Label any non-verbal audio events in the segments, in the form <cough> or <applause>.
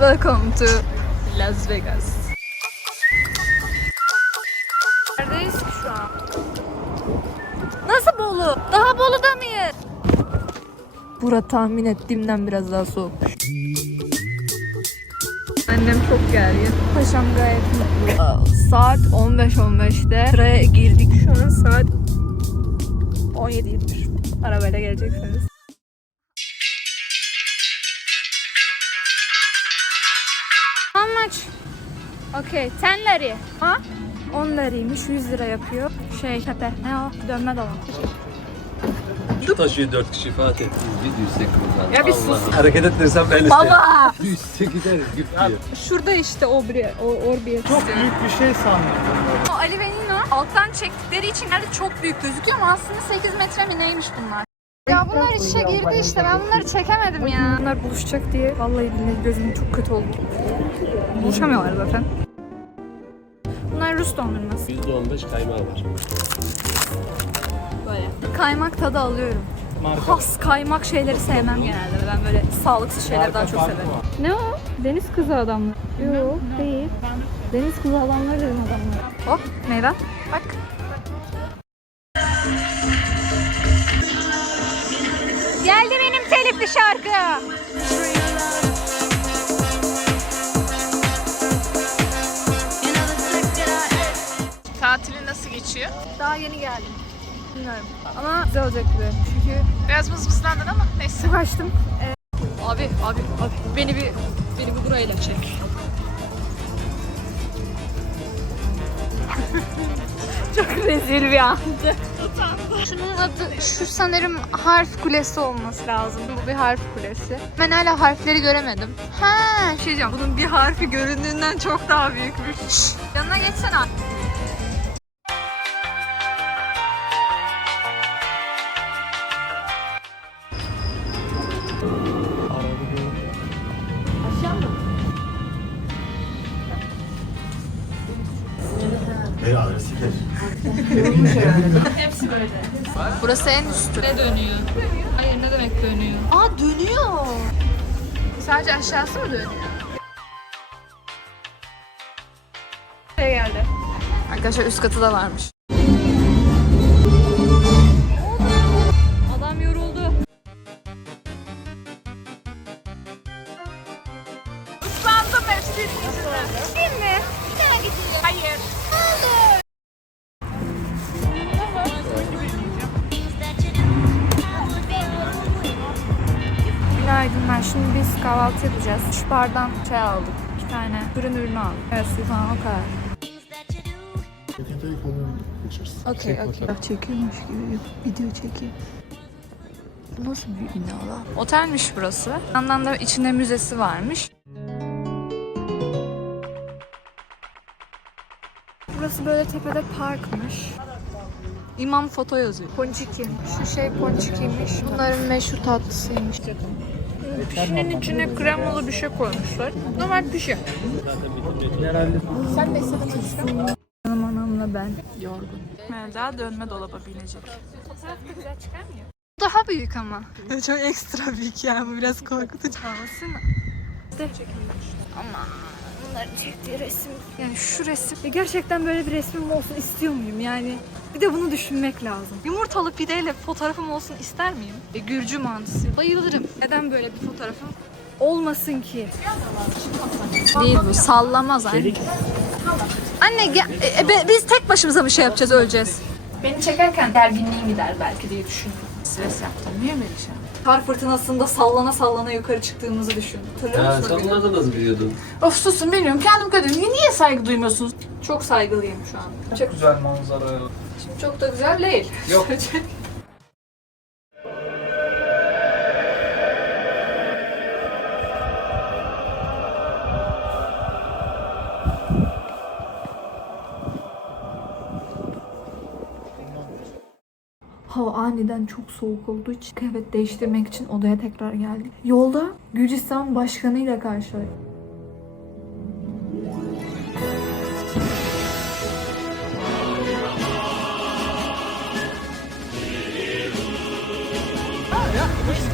Welcome to Las Vegas. Neredeyiz ki şu an? Nasıl Bolu? Daha Bolu'da mıyız? Bura tahmin ettiğimden biraz daha soğuk. Annem çok gergin. Paşam gayet mutlu. Saat 15.15'te sıraya girdik. Şu an saat 17.21. Arabayla geleceksiniz. Much? Okay, 10 lari. Ha? 10 lariymiş, 100 lira yapıyor. Şey tepe, ne o? Dönme dolap. Şu taşıyı dört kişi Fatih. Bir düşsek buradan. Ya bir Allah. sus. Hareket ettirsem ben de Baba! Düşse gideriz güp diye. Şurada işte o bir, o, or bir. Çok büyük bir şey sandım. O Ali ve Nino alttan çektikleri için herhalde çok büyük gözüküyor ama aslında 8 metre mi neymiş bunlar? Ya bunlar işe girdi işte ben bunları çekemedim ya. Bunlar buluşacak diye vallahi billahi gözüm çok kötü oldu. Buluşamıyorlar zaten. Bunlar Rus dondurması. %15 kaymağı var. Böyle. Kaymak tadı alıyorum. Marka Has kaymak şeyleri sevmem genelde. Ben böyle sağlıksız şeyleri daha çok severim. Ne o? Deniz kızı adamlar. Yok değil. Deniz kızı adamlar dedim adamlar. Hop meyve. Bak. Geldi benim telifli şarkı. Daha yeni geldim. Bilmiyorum. Ama güzel olacak gibi. Çünkü Biraz mızmızlandın ama neyse. çok açtım. Ee, abi, abi, abi. Beni bir, beni bir burayla çek. <laughs> çok rezil bir andı. Şunun adı, şu sanırım harf kulesi olması lazım. Bu bir harf kulesi. Ben hala harfleri göremedim. Ha, şey diyeceğim. Bunun bir harfi göründüğünden çok daha büyükmüş. Şşş, yanına geçsene. Burası en üstü. Ne dönüyor? Hayır ne demek dönüyor? Aa dönüyor. Sadece aşağısı mı dönüyor? Şey geldi. Arkadaşlar üst katı da varmış. Adam yoruldu. Islandım hepsinin yüzünden. Değil mi? Bir daha gidiyor. Hayır. Ben şimdi biz kahvaltı yapacağız. Şu bardan çay aldık. İki tane fırın ürünü aldık. Evet su falan o kadar. Okey okey. Çekiyormuş gibi video çekiyor. Bu nasıl bir bina lan? Otelmiş burası. Yandan da içinde müzesi varmış. Burası böyle tepede parkmış. İmam foto yazıyor. Ponçiki. Şu şey ponçikiymiş. Bunların meşhur tatlısıymış. Pişinin içine kremalı bir şey koymuşlar. Normal pişi. Sen de istedin Anam anamla ben yorgun. Melda dönme dolaba binecek. Fotoğrafta güzel çıkarmıyor. Daha büyük ama. Çok ekstra büyük yani bu biraz korkutucu. Havası mı? De. Ama bunların çektiği resim. Yani şu resim. Ya gerçekten böyle bir resmim olsun istiyor muyum yani? Bir de bunu düşünmek lazım. Yumurtalı pideyle fotoğrafım olsun ister miyim? Ve Gürcü mantısı. Bayılırım. Neden böyle bir fotoğrafım olmasın ki? Değil bu. Sallamaz anne. Anne gel- e, be- biz tek başımıza bir şey yapacağız öleceğiz. Beni çekerken gerginliğim gider belki diye düşündüm. Stres yaptım. Niye şey Kar fırtınasında sallana sallana yukarı çıktığımızı düşün. Hatırlıyor Ya musun? sen o günü? nasıl biliyordun? Of susun bilmiyorum. Kendim kötüyüm. Niye saygı duymuyorsunuz? Çok saygılıyım şu an. çok güzel manzara. Şimdi çok da güzel değil. Yok. <laughs> Hava aniden çok soğuk olduğu için kıyafet değiştirmek için odaya tekrar geldik. Yolda Gürcistan başkanıyla karşılaştık.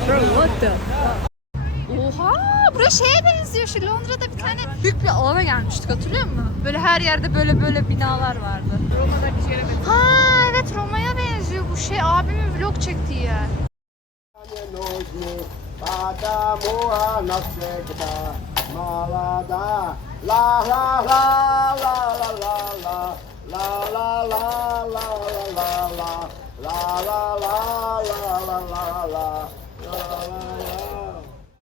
Bro, what the? Oha! buraya şeye benziyor. Şu Londra'da bir tane büyük bir alana gelmiştik hatırlıyor musun? Böyle her yerde böyle böyle binalar vardı. Roma'daki yere benziyor. Ha evet Roma'ya benziyor vlog çektiği yer. La la la